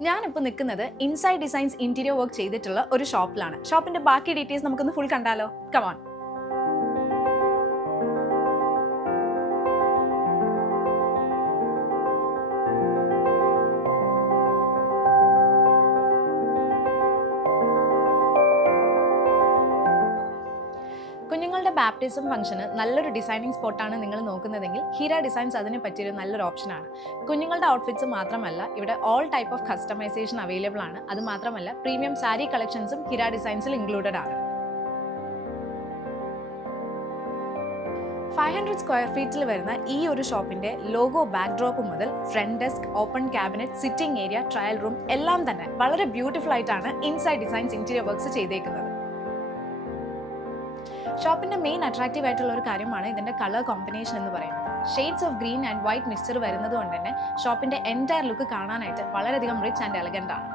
ഞാനിപ്പോൾ നിൽക്കുന്നത് inside designs interior work ചെയ്തിട്ടുള്ള ഒരു ഷോപ്പിലാണ്. ഷോപ്പിന്റെ ബാക്കി ഡീറ്റെയിൽസ് നമുക്കൊന്ന് ഫുൾ കണ്ടാലോ? കമോൺ. കുഞ്ഞുങ്ങളുടെ ബാപ്റ്റിസം ഫംഗ്ഷന് നല്ലൊരു ഡിസൈനിങ് സ്പോട്ടാണ് നിങ്ങൾ നോക്കുന്നതെങ്കിൽ ഹീര ഡിസൈൻസ് അതിന് പറ്റിയൊരു നല്ലൊരു ഓപ്ഷനാണ്. കുഞ്ഞുങ്ങളുടെ ഔട്ട്ഫിറ്റ്സ് മാത്രമല്ല, ഇവിടെ all type of customisation available ആണ്. അത് മാത്രമല്ല, പ്രീമിയം സാരി കളക്ഷൻസും ഹീര ഡിസൈൻസിൽ ഇൻക്ലൂഡഡ് ആണ്. 500 സ്ക്വയർ ഫീറ്റിൽ വരുന്ന ഈ ഒരു ഷോപ്പിന്റെ ലോഗോ ബാക്ക്ഡ്രോപ്പ് മുതൽ front desk, open cabinet, sitting area, trial room എല്ലാം തന്നെ വളരെ ബ്യൂട്ടിഫുൾ ആയിട്ടാണ് ഇൻസൈഡ് ഡിസൈൻസ് ഇന്റീരിയർ വർക്ക്സ് ചെയ്തേക്കുന്നത്. ഷോപ്പിന്റെ മെയിൻ അട്രാക്റ്റീവ് ആയിട്ടുള്ള ഒരു കാര്യമാണ് ഇതിന്റെ കളർ കോമ്പിനേഷൻ എന്ന് പറയുന്നത്. Shades of green and white mixture വരുന്നത് കൊണ്ട് തന്നെ ഷോപ്പിന്റെ എൻറ്റയർ ലുക്ക് കാണാനായിട്ട് വളരെയധികം റിച്ച് ആൻഡ് എലഗന്റ് ആണ്.